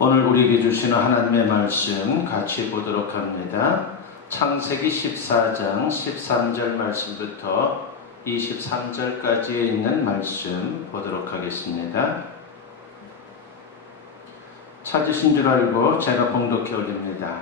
오늘 우리에게 주시는 하나님의 말씀 같이 보도록 합니다. 창세기 14장 13절 말씀부터 23절까지에 있는 말씀 보도록 하겠습니다. 찾으신 줄 알고 제가 봉독해 올립니다.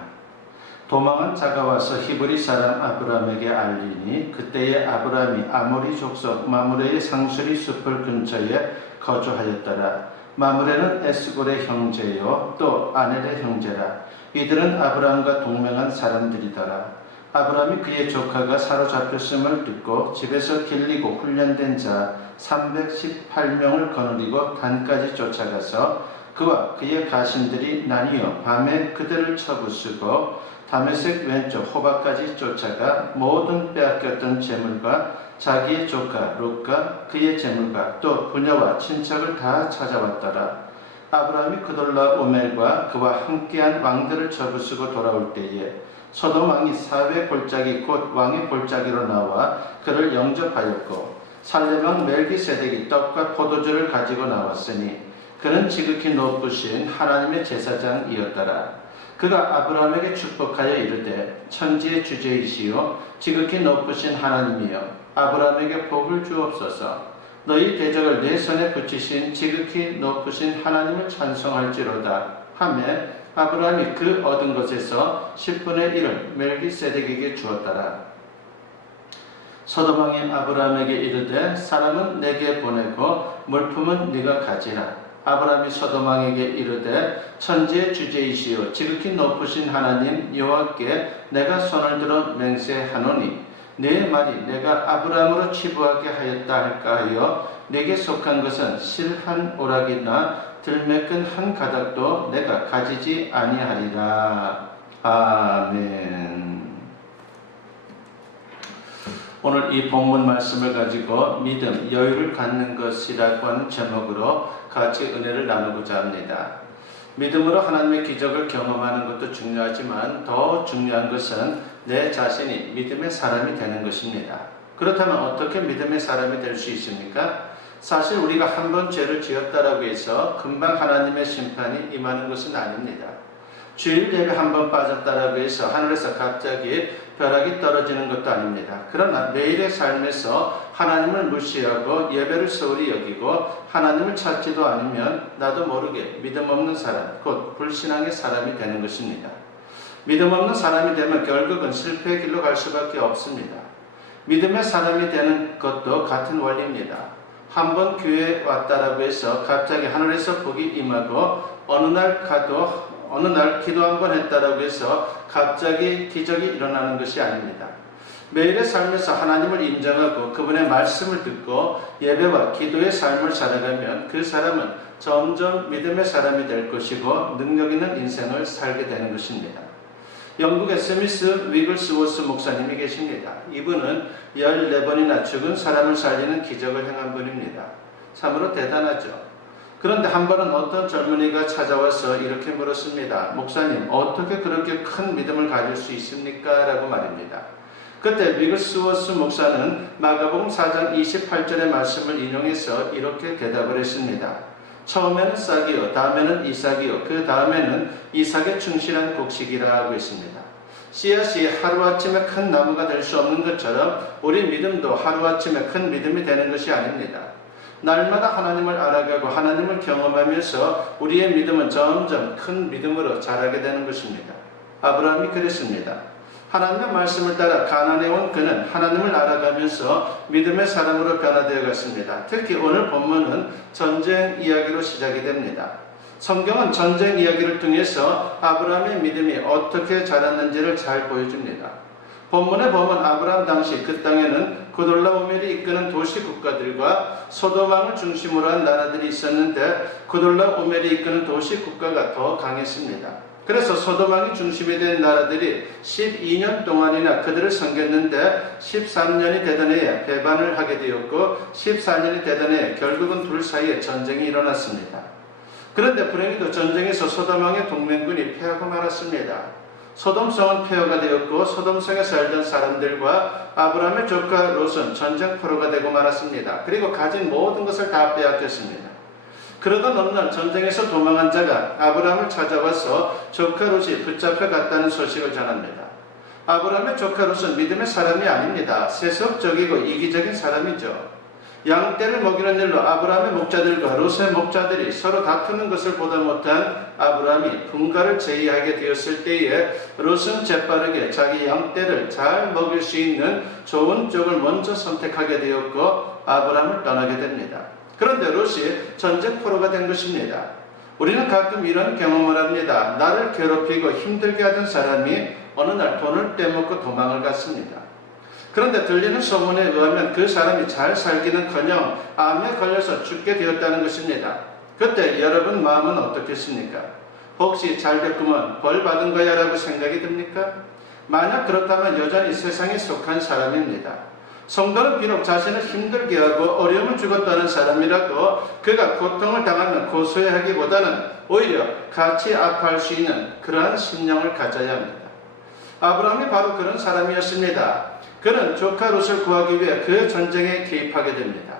도망한 자가 와서 히브리 사람 아브람에게 알리니 그때에 아브람이 아모리 족속 마므레의 상수리 숲을 근처에 거주하였더라. 마므레는 에스골의 형제요 또 아넬의 형제라. 이들은 아브람과 동맹한 사람들이더라. 아브람이 그의 조카가 사로잡혔음을 듣고 집에서 길리고 훈련된 자 318명을 거느리고 단까지 쫓아가서 그와 그의 가신들이 나뉘어 밤에 그들을 쳐부수고 다메섹 왼쪽 호박까지 쫓아가 모든 빼앗겼던 재물과 자기의 조카 롯과 그의 재물과 또 부녀와 친척을 다 찾아왔더라. 아브라함이 그돌라오멜과 그와 함께한 왕들을 쳐부수고 돌아올 때에 소돔 왕이 사회 골짜기 곧 왕의 골짜기로 나와 그를 영접하였고 살렘 왕 멜기세덱이 떡과 포도주를 가지고 나왔으니 그는 지극히 높으신 하나님의 제사장이었더라. 그가 아브라함에게 축복하여 이르되 천지의 주제이시요 지극히 높으신 하나님이여 아브라함에게 복을 주옵소서. 너희 대적을 내 손에 붙이신 지극히 높으신 하나님을 찬송할지로다 하매 아브라함이 그 얻은 것에서 10분의 1을 멜기세덱에게 주었더라. 소돔 왕이 아브라함에게 이르되 사람은 내게 보내고 물품은 네가 가지라. 아브라함이 소돔 왕에게 이르되 천지의 주제이시요 지극히 높으신 하나님 여호와께 내가 손을 들어 맹세하노니 내 말이 내가 아브라함으로 치부하게 하였다 할까 하여 내게 속한 것은 실 한 오락이나 들매끈 한 가닥도 내가 가지지 아니하리라. 아멘. 오늘 이 본문 말씀을 가지고 믿음, 여유를 갖는 것이라고 하는 제목으로 같이 은혜를 나누고자 합니다. 믿음으로 하나님의 기적을 경험하는 것도 중요하지만 더 중요한 것은 내 자신이 믿음의 사람이 되는 것입니다. 그렇다면 어떻게 믿음의 사람이 될 수 있습니까? 사실 우리가 한 번 죄를 지었다라고 해서 금방 하나님의 심판이 임하는 것은 아닙니다. 주일 예배 한 번 빠졌다라고 해서 하늘에서 갑자기 벼락이 떨어지는 것도 아닙니다. 그러나 매일의 삶에서 하나님을 무시하고 예배를 소홀히 여기고 하나님을 찾지도 않으면 나도 모르게 믿음 없는 사람, 곧 불신앙의 사람이 되는 것입니다. 믿음 없는 사람이 되면 결국은 실패의 길로 갈 수밖에 없습니다. 믿음의 사람이 되는 것도 같은 원리입니다. 한 번 교회에 왔다라고 해서 갑자기 하늘에서 복이 임하고 어느 날 기도 한 번 했다라고 해서 갑자기 기적이 일어나는 것이 아닙니다. 매일의 삶에서 하나님을 인정하고 그분의 말씀을 듣고 예배와 기도의 삶을 살아가면 그 사람은 점점 믿음의 사람이 될 것이고 능력 있는 인생을 살게 되는 것입니다. 영국의 스미스 위글스워스 목사님이 계십니다. 이분은 14번이나 죽은 사람을 살리는 기적을 행한 분입니다. 참으로 대단하죠. 그런데 한 번은 어떤 젊은이가 찾아와서 이렇게 물었습니다. 목사님, 어떻게 그렇게 큰 믿음을 가질 수 있습니까? 라고 말입니다. 그때 위글스워스 목사는 마가복음 4장 28절의 말씀을 인용해서 이렇게 대답을 했습니다. 처음에는 싹이요, 다음에는 이삭이요, 그 다음에는 이삭의 충실한 곡식이라고 했습니다. 씨앗이 하루아침에 큰 나무가 될 수 없는 것처럼 우리 믿음도 하루아침에 큰 믿음이 되는 것이 아닙니다. 날마다 하나님을 알아가고 하나님을 경험하면서 우리의 믿음은 점점 큰 믿음으로 자라게 되는 것입니다. 아브라함이 그랬습니다. 하나님의 말씀을 따라 가나안에 온 그는 하나님을 알아가면서 믿음의 사람으로 변화되어 갔습니다. 특히 오늘 본문은 전쟁 이야기로 시작이 됩니다. 성경은 전쟁 이야기를 통해서 아브라함의 믿음이 어떻게 자랐는지를 잘 보여줍니다. 본문에 보면 아브라함 당시 그 땅에는 고돌라오멜이 이끄는 도시 국가들과 소돔 왕을 중심으로 한 나라들이 있었는데 고돌라오멜이 이끄는 도시 국가가 더 강했습니다. 그래서 소돔 왕이 중심이 된 나라들이 12년 동안이나 그들을 섬겼는데 13년이 되던 해에 배반을 하게 되었고 14년이 되던 해에 결국은 둘 사이에 전쟁이 일어났습니다. 그런데 불행히도 전쟁에서 소돔 왕의 동맹군이 패하고 말았습니다. 소돔성은 폐허가 되었고 소돔성에 살던 사람들과 아브라함의 조카 롯은 전쟁포로가 되고 말았습니다. 그리고 가진 모든 것을 다 빼앗겼습니다. 그러던 어느 날 전쟁에서 도망한 자가 아브라함을 찾아와서 조카 롯이 붙잡혀 갔다는 소식을 전합니다. 아브라함의 조카 롯은 믿음의 사람이 아닙니다. 세속적이고 이기적인 사람이죠. 양떼를 먹이는 일로 아브라함의 목자들과 롯의 목자들이 서로 다투는 것을 보다 못한 아브라함이 분가를 제의하게 되었을 때에 롯은 재빠르게 자기 양떼를 잘 먹일 수 있는 좋은 쪽을 먼저 선택하게 되었고 아브라함을 떠나게 됩니다. 그런데 롯이 전쟁포로가 된 것입니다. 우리는 가끔 이런 경험을 합니다. 나를 괴롭히고 힘들게 하던 사람이 어느 날 돈을 떼먹고 도망을 갔습니다. 그런데 들리는 소문에 의하면 그 사람이 잘 살기는커녕 암에 걸려서 죽게 되었다는 것입니다. 그때 여러분 마음은 어떻겠습니까? 혹시 잘 됐구먼 벌 받은 거야 라고 생각이 듭니까? 만약 그렇다면 여전히 세상에 속한 사람입니다. 성도는 비록 자신을 힘들게 하고 어려움을 주었다는 사람이라도 그가 고통을 당하면 고소해하기보다는 오히려 같이 아파할 수 있는 그러한 심령을 가져야 합니다. 아브라함이 바로 그런 사람이었습니다. 그는 조카 롯을 구하기 위해 그 전쟁에 개입하게 됩니다.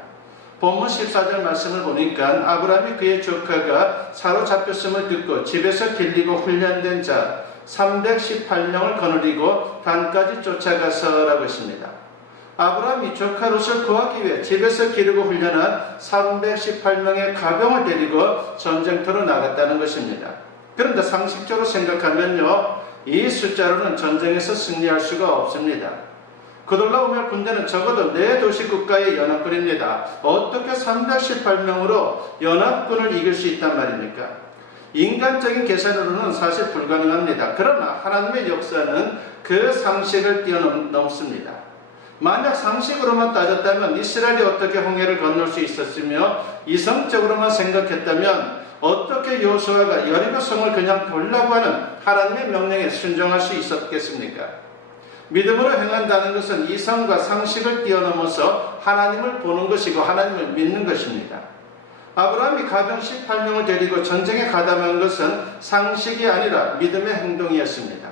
본문 14절 말씀을 보니까 아브라함이 그의 조카가 사로잡혔음을 듣고 집에서 길리고 훈련된 자 318명을 거느리고 단까지 쫓아가서라고 했습니다. 아브라함이 조카 롯을 구하기 위해 집에서 기르고 훈련한 318명의 가병을 데리고 전쟁터로 나갔다는 것입니다. 그런데 상식적으로 생각하면요, 이 숫자로는 전쟁에서 승리할 수가 없습니다. 그돌라오멜 군대는 적어도 4도시 국가의 연합군입니다. 어떻게 318명으로 연합군을 이길 수 있단 말입니까? 인간적인 계산으로는 사실 불가능합니다. 그러나 하나님의 역사는 그 상식을 뛰어넘습니다. 만약 상식으로만 따졌다면 이스라엘이 어떻게 홍해를 건널 수 있었으며 이성적으로만 생각했다면 어떻게 여호수아가 여리고 성을 그냥 돌라고 하는 하나님의 명령에 순종할 수 있었겠습니까? 믿음으로 행한다는 것은 이성과 상식을 뛰어넘어서 하나님을 보는 것이고 하나님을 믿는 것입니다. 아브라함이 가병 18명을 데리고 전쟁에 가담한 것은 상식이 아니라 믿음의 행동이었습니다.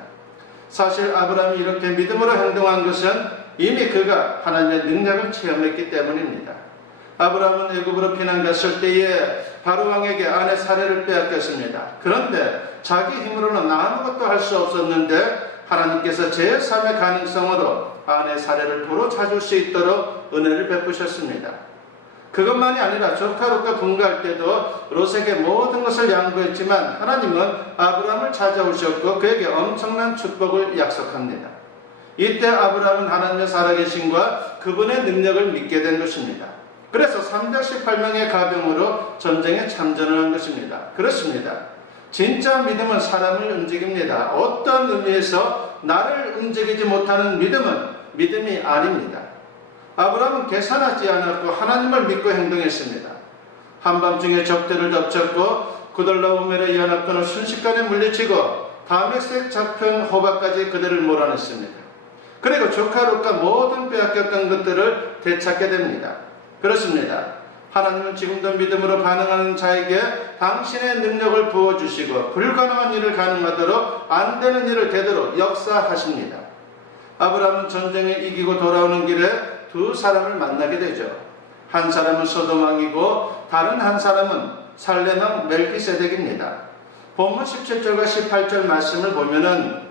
사실 아브라함이 이렇게 믿음으로 행동한 것은 이미 그가 하나님의 능력을 체험했기 때문입니다. 아브라함은 애굽으로 피난 갔을 때에 바로 왕에게 아내 사례를 빼앗겼습니다. 그런데 자기 힘으로는 아무것도 할 수 없었는데 하나님께서 제3의 가능성으로 아내 사례를 도로 찾을 수 있도록 은혜를 베푸셨습니다. 그것만이 아니라 조카 롯과 분가할 때도 롯에게 모든 것을 양보했지만 하나님은 아브라함을 찾아오셨고 그에게 엄청난 축복을 약속합니다. 이때 아브라함은 하나님의 살아계심과 그분의 능력을 믿게 된 것입니다. 그래서 318명의 가병으로 전쟁에 참전을 한 것입니다. 그렇습니다. 진짜 믿음은 사람을 움직입니다. 어떤 의미에서 나를 움직이지 못하는 믿음은 믿음이 아닙니다. 아브라함은 계산하지 않았고 하나님을 믿고 행동했습니다. 한밤중에 적들을 덮쳤고 그돌라오멜의 연합군을 순식간에 물리치고 다메섹 잡힌 호박까지 그들을 몰아냈습니다. 그리고 조카 롯과 모든 빼앗겼던 것들을 되찾게 됩니다. 그렇습니다. 하나님은 지금도 믿음으로 반응하는 자에게 당신의 능력을 부어주시고 불가능한 일을 가능하도록 안 되는 일을 되도록 역사하십니다. 아브라함은 전쟁에 이기고 돌아오는 길에 두 사람을 만나게 되죠. 한 사람은 소돔 왕이고 다른 한 사람은 살렘 왕 멜기세덱입니다. 본문 17절과 18절 말씀을 보면은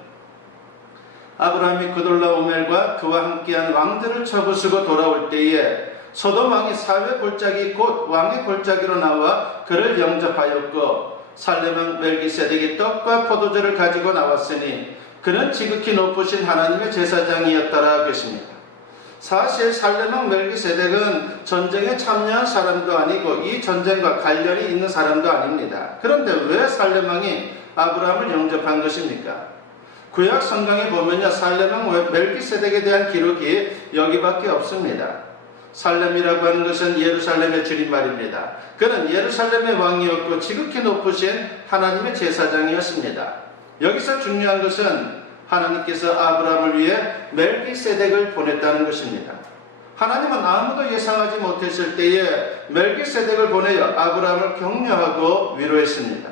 아브라함이 그돌라오멜과 그와 함께한 왕들을 쳐부수고 돌아올 때에 소돔 왕이 사회 골짜기 곧 왕의 골짜기로 나와 그를 영접하였고 살렘 왕 멜기세덱이 떡과 포도주를 가지고 나왔으니 그는 지극히 높으신 하나님의 제사장이었더라 하십니다. 사실 살렘 왕 멜기세덱은 전쟁에 참여한 사람도 아니고 이 전쟁과 관련이 있는 사람도 아닙니다. 그런데 왜 살렘 왕이 아브라함을 영접한 것입니까? 구약 성경에 보면요, 살렘 왕 멜기세덱에 대한 기록이 여기밖에 없습니다. 살렘이라고 하는 것은 예루살렘의 줄임말입니다. 그는 예루살렘의 왕이었고 지극히 높으신 하나님의 제사장이었습니다. 여기서 중요한 것은 하나님께서 아브라함을 위해 멜기세덱을 보냈다는 것입니다. 하나님은 아무도 예상하지 못했을 때에 멜기세덱을 보내어 아브라함을 격려하고 위로했습니다.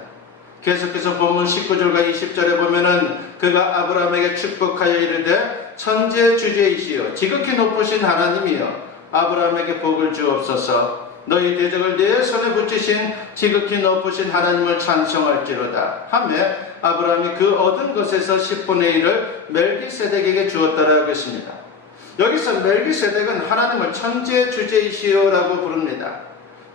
계속해서 본문 19절과 20절에 보면은 그가 아브라함에게 축복하여 이르되 천지의 주제이시여 지극히 높으신 하나님이여 아브라함에게 복을 주옵소서 너희 대적을 내 손에 붙이신 지극히 높으신 하나님을 찬송할지로다 하며 아브라함이 그 얻은 것에서 10분의 1을 멜기세덱에게 주었다라고 했습니다. 여기서 멜기세덱은 하나님을 천재주제이시오라고 부릅니다.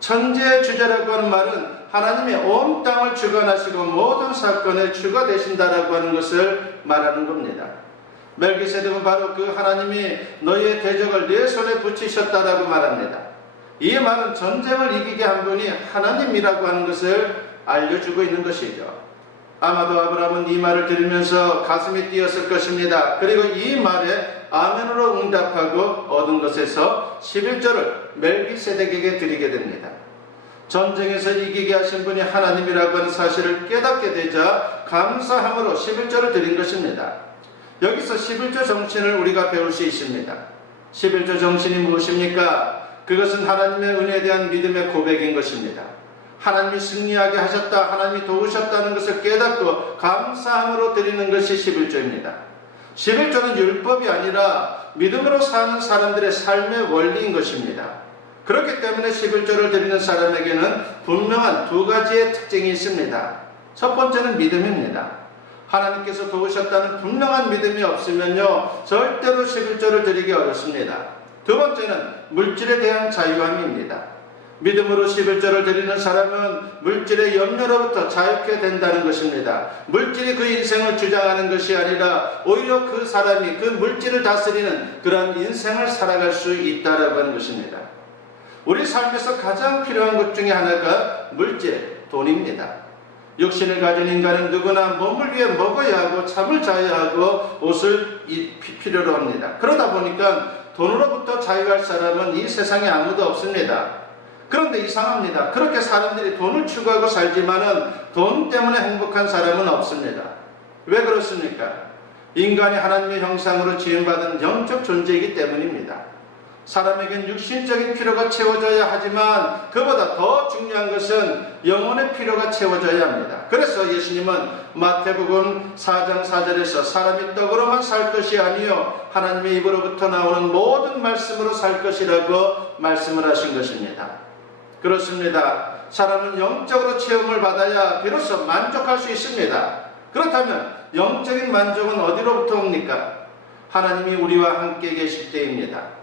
천재주제라고 하는 말은 하나님이 온 땅을 주관하시고 모든 사건의 주가 되신다라고 하는 것을 말하는 겁니다. 멜기세덱은 바로 그 하나님이 너희의 대적을 내 손에 붙이셨다라고 말합니다. 이 말은 전쟁을 이기게 한 분이 하나님이라고 하는 것을 알려주고 있는 것이죠. 아마도 아브라함은 이 말을 들으면서 가슴이 뛰었을 것입니다. 그리고 이 말에 아멘으로 응답하고 얻은 것에서 11조를 멜기세덱에게 드리게 됩니다. 전쟁에서 이기게 하신 분이 하나님이라고 하는 사실을 깨닫게 되자 감사함으로 11조를 드린 것입니다. 여기서 11조 정신을 우리가 배울 수 있습니다. 11조 정신이 무엇입니까? 그것은 하나님의 은혜에 대한 믿음의 고백인 것입니다. 하나님이 승리하게 하셨다, 하나님이 도우셨다는 것을 깨닫고 감사함으로 드리는 것이 11조입니다. 11조는 율법이 아니라 믿음으로 사는 사람들의 삶의 원리인 것입니다. 그렇기 때문에 11조를 드리는 사람에게는 분명한 두 가지의 특징이 있습니다. 첫 번째는 믿음입니다. 하나님께서 도우셨다는 분명한 믿음이 없으면요, 절대로 11조를 드리기 어렵습니다. 두 번째는 물질에 대한 자유함입니다. 믿음으로 11조를 드리는 사람은 물질의 염려로부터 자유케 된다는 것입니다. 물질이 그 인생을 주장하는 것이 아니라 오히려 그 사람이 그 물질을 다스리는 그런 인생을 살아갈 수 있다라고 하는 것입니다. 우리 삶에서 가장 필요한 것 중에 하나가 물질, 돈입니다. 육신을 가진 인간은 누구나 몸을 위해 먹어야 하고 잠을 자야 하고 옷을 필요로 합니다. 그러다 보니까 돈으로부터 자유할 사람은 이 세상에 아무도 없습니다. 그런데 이상합니다. 그렇게 사람들이 돈을 추구하고 살지만은 돈 때문에 행복한 사람은 없습니다. 왜 그렇습니까? 인간이 하나님의 형상으로 지음받은 영적 존재이기 때문입니다. 사람에겐 육신적인 필요가 채워져야 하지만 그보다 더 중요한 것은 영혼의 필요가 채워져야 합니다. 그래서 예수님은 마태복음 4장 4절에서 사람이 떡으로만 살 것이 아니요 하나님의 입으로부터 나오는 모든 말씀으로 살 것이라고 말씀을 하신 것입니다. 그렇습니다. 사람은 영적으로 체험을 받아야 비로소 만족할 수 있습니다. 그렇다면 영적인 만족은 어디로부터 옵니까? 하나님이 우리와 함께 계실 때입니다.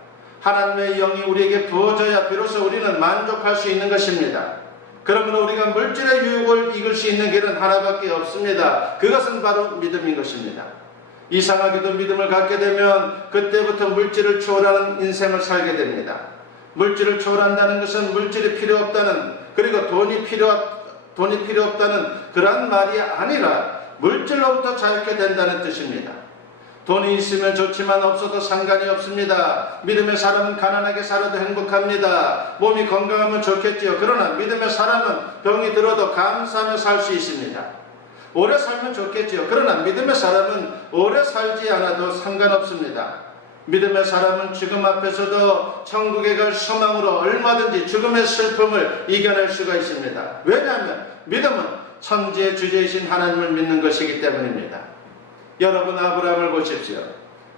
하나님의 영이 우리에게 부어져야 비로소 우리는 만족할 수 있는 것입니다. 그러므로 우리가 물질의 유혹을 이길 수 있는 길은 하나밖에 없습니다. 그것은 바로 믿음인 것입니다. 이상하게도 믿음을 갖게 되면 그때부터 물질을 초월하는 인생을 살게 됩니다. 물질을 초월한다는 것은 물질이 필요 없다는, 그리고 돈이 필요 없다는 그런 말이 아니라 물질로부터 자유케 된다는 뜻입니다. 돈이 있으면 좋지만 없어도 상관이 없습니다. 믿음의 사람은 가난하게 살아도 행복합니다. 몸이 건강하면 좋겠지요. 그러나 믿음의 사람은 병이 들어도 감사하며 살 수 있습니다. 오래 살면 좋겠지요. 그러나 믿음의 사람은 오래 살지 않아도 상관없습니다. 믿음의 사람은 죽음 앞에서도 천국에 갈 소망으로 얼마든지 죽음의 슬픔을 이겨낼 수가 있습니다. 왜냐하면 믿음은 천지의 주제이신 하나님을 믿는 것이기 때문입니다. 여러분, 아브라함을 보십시오.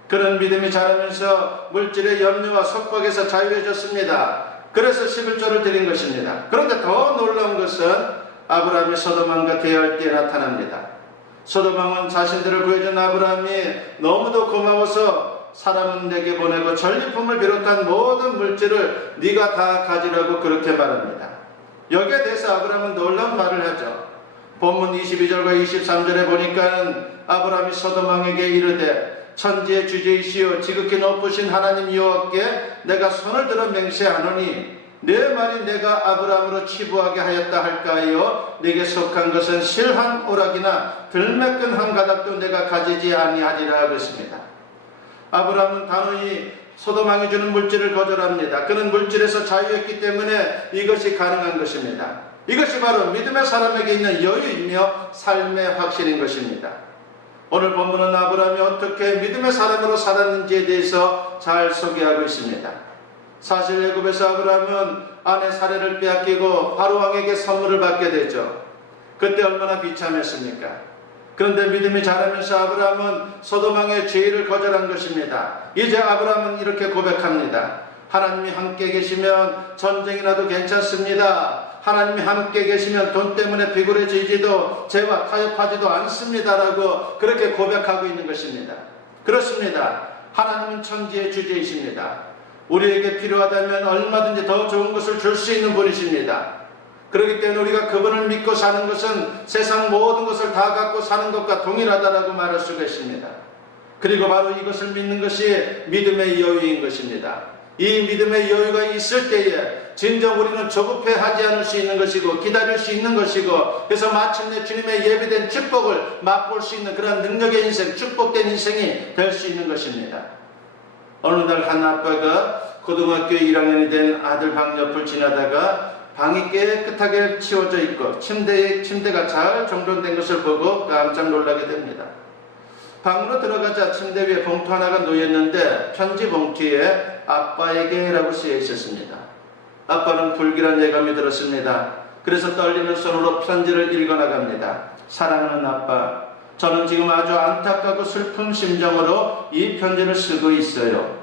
그는 믿음이 자라면서 물질의 염려와 속박에서 자유해졌습니다. 그래서 11조를 드린 것입니다. 그런데 더 놀라운 것은 아브라함이 소돔왕과 대화할 때 나타납니다. 소돔왕은 자신들을 구해준 아브라함이 너무도 고마워서 사람은 내게 보내고 전리품을 비롯한 모든 물질을 네가 다 가지라고 그렇게 말합니다. 여기에 대해서 아브라함은 놀라운 말을 하죠. 본문 22절과 23절에 보니까 아브라함이 소돔왕에게 이르되 천지의 주제이시여 지극히 높으신 하나님 여호와께 내가 손을 들어 맹세하노니 내 말이 내가 아브라함으로 치부하게 하였다 할까하여 네게 속한 것은 실한 오락이나 들매끈 한 가닥도 내가 가지지 아니하리라 그랬습니다. 아브라함은 단호히 소돔왕이 주는 물질을 거절합니다. 그는 물질에서 자유했기 때문에 이것이 가능한 것입니다. 이것이 바로 믿음의 사람에게 있는 여유이며 삶의 확신인 것입니다. 오늘 본문은 아브라함이 어떻게 믿음의 사람으로 살았는지에 대해서 잘 소개하고 있습니다. 사실 애굽에서 아브라함은 아내 사레를 빼앗기고 바로 왕에게 선물을 받게 되죠. 그때 얼마나 비참했습니까? 그런데 믿음이 자라면서 아브라함은 소돔왕의 죄를 거절한 것입니다. 이제 아브라함은 이렇게 고백합니다. 하나님이 함께 계시면 전쟁이 나도 괜찮습니다. 하나님이 함께 계시면 돈 때문에 비굴해지지도 죄와 타협하지도 않습니다라고 그렇게 고백하고 있는 것입니다. 그렇습니다. 하나님은 천지의 주제이십니다. 우리에게 필요하다면 얼마든지 더 좋은 것을 줄 수 있는 분이십니다. 그렇기 때문에 우리가 그분을 믿고 사는 것은 세상 모든 것을 다 갖고 사는 것과 동일하다라고 말할 수가 있습니다. 그리고 바로 이것을 믿는 것이 믿음의 여유인 것입니다. 이 믿음의 여유가 있을 때에 진정 우리는 조급해하지 않을 수 있는 것이고 기다릴 수 있는 것이고 그래서 마침내 주님의 예비된 축복을 맛볼 수 있는 그런 능력의 인생, 축복된 인생이 될 수 있는 것입니다. 어느 날 한 아빠가 고등학교 1학년이 된 아들 방 옆을 지나다가 방이 깨끗하게 치워져 있고 침대가 잘 정돈된 것을 보고 깜짝 놀라게 됩니다. 방으로 들어가자 침대 위에 봉투 하나가 놓였는데 편지 봉투에 아빠에게 라고 쓰여 있었습니다. 아빠는 불길한 예감이 들었습니다. 그래서 떨리는 손으로 편지를 읽어나갑니다. 사랑하는 아빠, 저는 지금 아주 안타깝고 슬픈 심정으로 이 편지를 쓰고 있어요.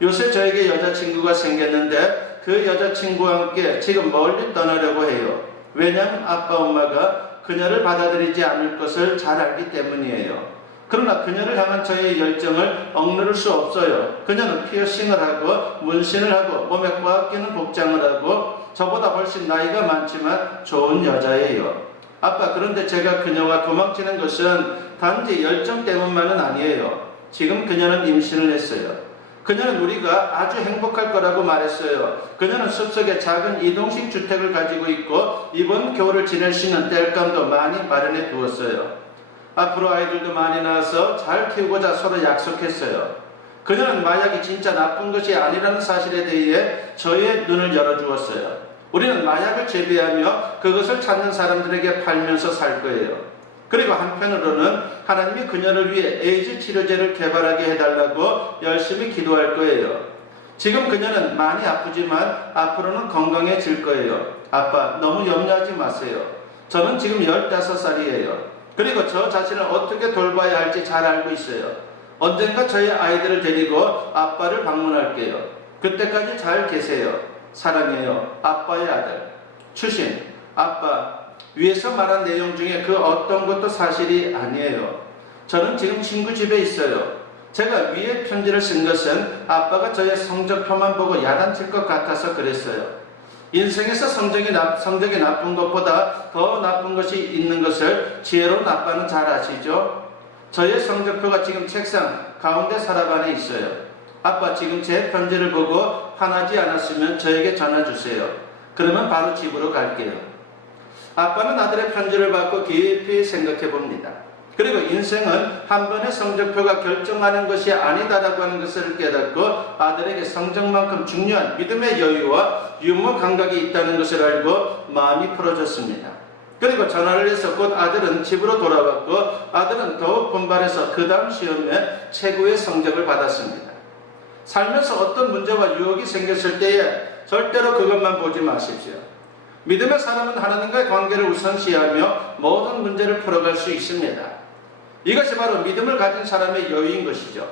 요새 저에게 여자친구가 생겼는데 그 여자친구와 함께 지금 멀리 떠나려고 해요. 왜냐하면 아빠 엄마가 그녀를 받아들이지 않을 것을 잘 알기 때문이에요. 그러나 그녀를 향한 저의 열정을 억누를 수 없어요. 그녀는 피어싱을 하고 문신을 하고 몸에 꽉 끼는 복장을 하고 저보다 훨씬 나이가 많지만 좋은 여자예요. 아빠, 그런데 제가 그녀와 도망치는 것은 단지 열정 때문만은 아니에요. 지금 그녀는 임신을 했어요. 그녀는 우리가 아주 행복할 거라고 말했어요. 그녀는 숲속에 작은 이동식 주택을 가지고 있고 이번 겨울을 지낼 수 있는 땔감도 많이 마련해 두었어요. 앞으로 아이들도 많이 낳아서 잘 키우고자 서로 약속했어요. 그녀는 마약이 진짜 나쁜 것이 아니라는 사실에 대해 저의 눈을 열어주었어요. 우리는 마약을 재배하며 그것을 찾는 사람들에게 팔면서 살 거예요. 그리고 한편으로는 하나님이 그녀를 위해 에이즈 치료제를 개발하게 해달라고 열심히 기도할 거예요. 지금 그녀는 많이 아프지만 앞으로는 건강해질 거예요. 아빠, 너무 염려하지 마세요. 저는 지금 15살이에요. 그리고 저 자신을 어떻게 돌봐야 할지 잘 알고 있어요. 언젠가 저의 아이들을 데리고 아빠를 방문할게요. 그때까지 잘 계세요. 사랑해요. 아빠의 아들. 추신. 아빠, 위에서 말한 내용 중에 그 어떤 것도 사실이 아니에요. 저는 지금 친구 집에 있어요. 제가 위에 편지를 쓴 것은 아빠가 저의 성적표만 보고 야단칠 것 같아서 그랬어요. 인생에서 성적이 나쁜 것보다 더 나쁜 것이 있는 것을 지혜로운 아빠는 잘 아시죠? 저의 성적표가 지금 책상 가운데 서랍 안에 있어요. 아빠, 지금 제 편지를 보고 화나지 않았으면 저에게 전화 주세요. 그러면 바로 집으로 갈게요. 아빠는 아들의 편지를 받고 깊이 생각해 봅니다. 그리고 인생은 한 번의 성적표가 결정하는 것이 아니다라고 하는 것을 깨닫고 아들에게 성적만큼 중요한 믿음의 여유와 유머 감각이 있다는 것을 알고 마음이 풀어졌습니다. 그리고 전화를 해서 곧 아들은 집으로 돌아왔고 아들은 더욱 분발해서 그 다음 시험에 최고의 성적을 받았습니다. 살면서 어떤 문제와 유혹이 생겼을 때에 절대로 그것만 보지 마십시오. 믿음의 사람은 하나님과의 관계를 우선시하며 모든 문제를 풀어갈 수 있습니다. 이것이 바로 믿음을 가진 사람의 여유인 것이죠.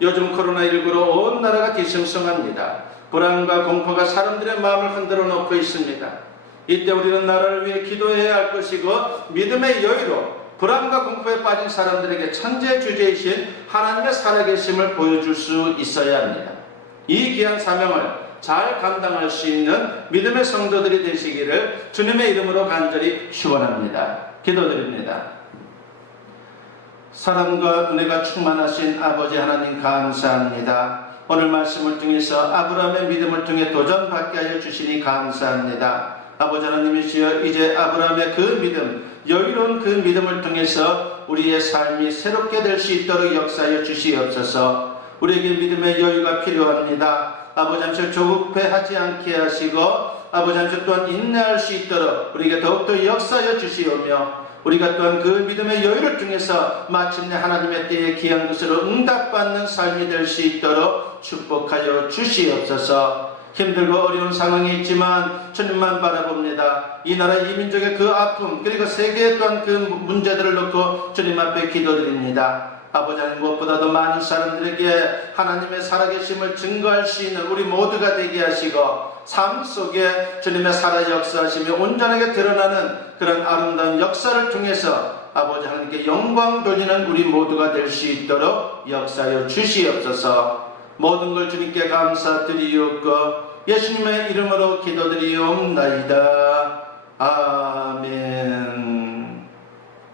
요즘 코로나19로 온 나라가 뒤숭숭합니다. 불안과 공포가 사람들의 마음을 흔들어 놓고 있습니다. 이때 우리는 나라를 위해 기도해야 할 것이고 믿음의 여유로 불안과 공포에 빠진 사람들에게 천지의 주제이신 하나님의 살아계심을 보여줄 수 있어야 합니다. 이 귀한 사명을 잘 감당할 수 있는 믿음의 성도들이 되시기를 주님의 이름으로 간절히 축원합니다. 기도드립니다. 사랑과 은혜가 충만하신 아버지 하나님 감사합니다. 오늘 말씀을 통해서 아브라함의 믿음을 통해 도전받게 하여 주시니 감사합니다. 아버지 하나님이시여, 이제 아브라함의 그 믿음, 여유로운 그 믿음을 통해서 우리의 삶이 새롭게 될 수 있도록 역사하여 주시옵소서. 우리에게 믿음의 여유가 필요합니다. 아버지 하나님, 조급해하지 않게 하시고 아버지 하나님 또한 인내할 수 있도록 우리에게 더욱더 역사하여 주시오며 우리가 또한 그 믿음의 여유를 통해서 마침내 하나님의 때에 귀한 것으로 응답받는 삶이 될 수 있도록 축복하여 주시옵소서. 힘들고 어려운 상황이 있지만 주님만 바라봅니다. 이 나라 이 민족의 그 아픔 그리고 세계의 또한 그 문제들을 놓고 주님 앞에 기도드립니다. 아버지 하나님, 무엇보다도 많은 사람들에게 하나님의 살아계심을 증거할 수 있는 우리 모두가 되게 하시고, 삶 속에 주님의 살아 역사하심이 온전하게 드러나는 그런 아름다운 역사를 통해서 아버지 하나님께 영광 돌리는 우리 모두가 될 수 있도록 역사하여 주시옵소서. 모든 걸 주님께 감사드리옵고 예수님의 이름으로 기도드리옵나이다. 아멘.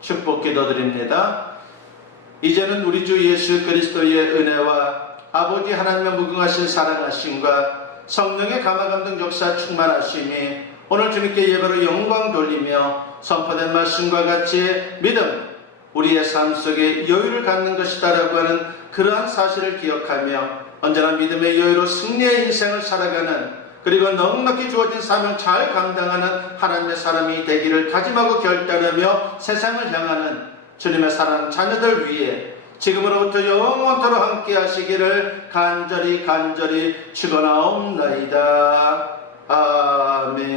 축복 기도드립니다. 이제는 우리 주 예수 그리스도의 은혜와 아버지 하나님의 무궁하신 사랑하심과 성령의 감화감동 역사 충만하심이 오늘 주님께 예배로 영광 돌리며 선포된 말씀과 같이 믿음, 우리의 삶 속에 여유를 갖는 것이다라고 하는 그러한 사실을 기억하며 언제나 믿음의 여유로 승리의 인생을 살아가는, 그리고 넉넉히 주어진 사명 잘 감당하는 하나님의 사람이 되기를 다짐하고 결단하며 세상을 향하는 주님의 사랑하는 자녀들 위해 지금으로부터 영원토록 함께 하시기를 간절히 축원하옵나이다. 아멘.